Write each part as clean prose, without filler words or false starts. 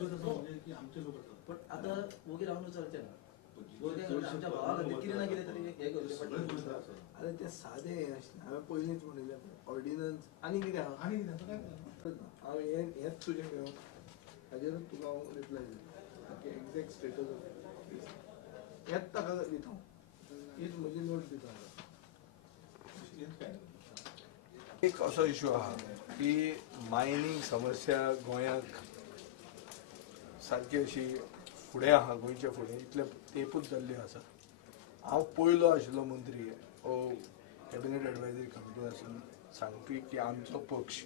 पण आता वगैरे राहून चर्चा ना आमच्या भावाला किती ना गेले तरी हे करतो अरे ते साधे हांवें पयलींच म्हणिल्लें ऑर्डिनन्स आनी कितें आहा हांव हेंच तुजें घेवन हाजेरूच तुका हांव रिप्लाय दिता एक्झॅक्ट स्टेटस हेंच ताका दिता हांव हीच म्हजी नोट दिता एक असो इश्यू आहा की मायनींग समस्या गोंयांत सारकी अशी फुडें आहा गोंयच्या फुडें इतले तेंपूच जाल्ली आसा हांव पयलो आशिल्लो मंत्री हो कॅबिनेट एडवायजरी कमिटीन आसून सांगपी की आमचो पक्ष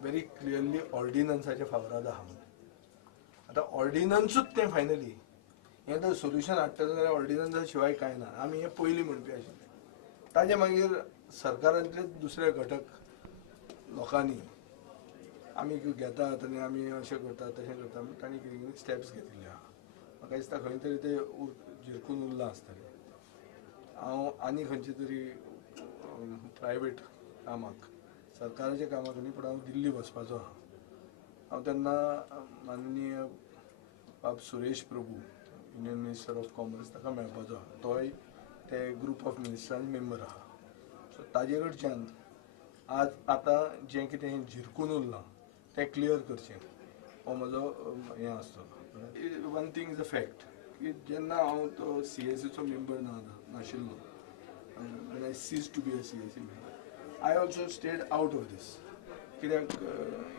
व्हेरी क्लियरली ऑर्डिनन्साच्या फावराद आहा म्हणून आतां ऑर्डिनन्सूच तें फायनली हें जर सोल्युशन हाडटलें जाल्यार ऑर्डिनन्सा शिवाय कांय ना आमी हें पयलीं म्हणपी आशिल्ले ताजे मागीर सरकारांतले दुसरे घटक लोकांनी आमी घेतात आनी आमी अशें करतात तशें करता म्हूण तांणी कितें कितें स्टेप्स घेतिल्ले आहा म्हाका दिसता खंय तरी ते झिरकून उरलां आसतलें हांव आनी खंयचे तरी प्रायवेट कामाक सरकाराच्या कामाक न्ही पूण हांव दिल्ली वचपाचो आहा हांव तेन्ना माननीय बाब Suresh Prabhu union minister of commerce ताका मेळपाचो आहा तोय ते ग्रूप ऑफ मिनिस्टरांत मेंबर आहा सो ताजे कडच्यान आज आतां जें कितें झिरकून उरलां तें क्लियर करचें हो म्हजो हें आसतलो one thing is a fact की जेन्ना हांव तो CSEचो मेंबर नाशिल्लो when I ceased to be a CSE member I also stayed out of this कित्याक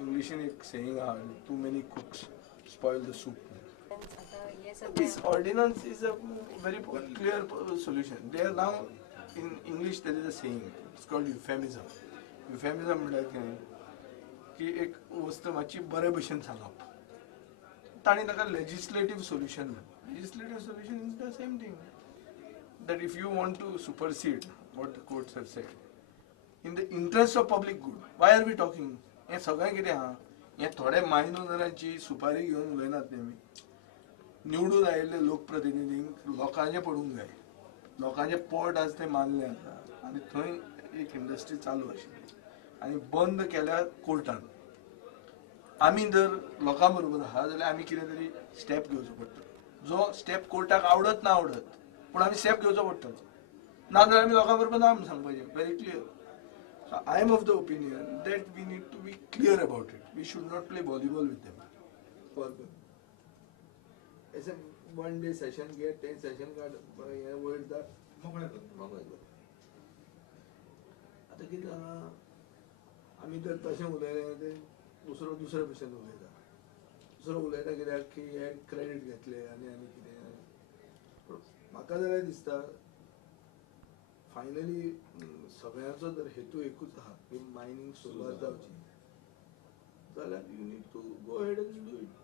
इंग्लिशीन एक सेयींग आहा too many cooks spoil the soup. This ordinance is a very clear solution. They are now in English there is a saying it's called euphemism. Euphemism म्हळ्यार कितें की एक वस्त मातशी बरे भशेन सांगप ताणी ताका legislative solution legislative solution is the same thing that if you want to supersede what the courts have said in the interest of public good why are we talking हे सगळें कितें आहा हे थोडे मायनोरांची सुपारी घेवन उलयनात तेमी निवडून आयिल्ले लोकप्रतिनिधींक लोकांचें पडूंक जाय लोकांचें पोट आसा तें मारलें आतां आनी थंय एक इंडस्ट्री चालू आशिल्ली आनी बंद केल्यार कोर्टान आमी जर लोकां बरोबर आहा जाल्यार आमी कितें तरी स्टेप घेवचो पडटलो जो स्टेप कोर्टाक आवडत ना आवडत पूण आमी स्टेप घेवचो पडटलो नाजाल्यार आमी लोकां बरोबर ना म्हणून सांगपाचें very clear so I am of the opinion that we need to be clear about it we should not play volleyball with them ऐसे वन डे सेशन घे ते सेशन काड हे वयर दा मोकळे कर आतां कितें जालां आमी जर तशें उलयलें ते दुसरे भशेन उलयता दुसरो उलयता कित्याक की हे क्रेडीट घेतले आनी कितें पूण म्हाका जाल्यार दिसता फायनली सगळ्यांचो जर हेतू एकूच आहा की मायनींग सुरवात जावची जाल्यार you need to go head and do it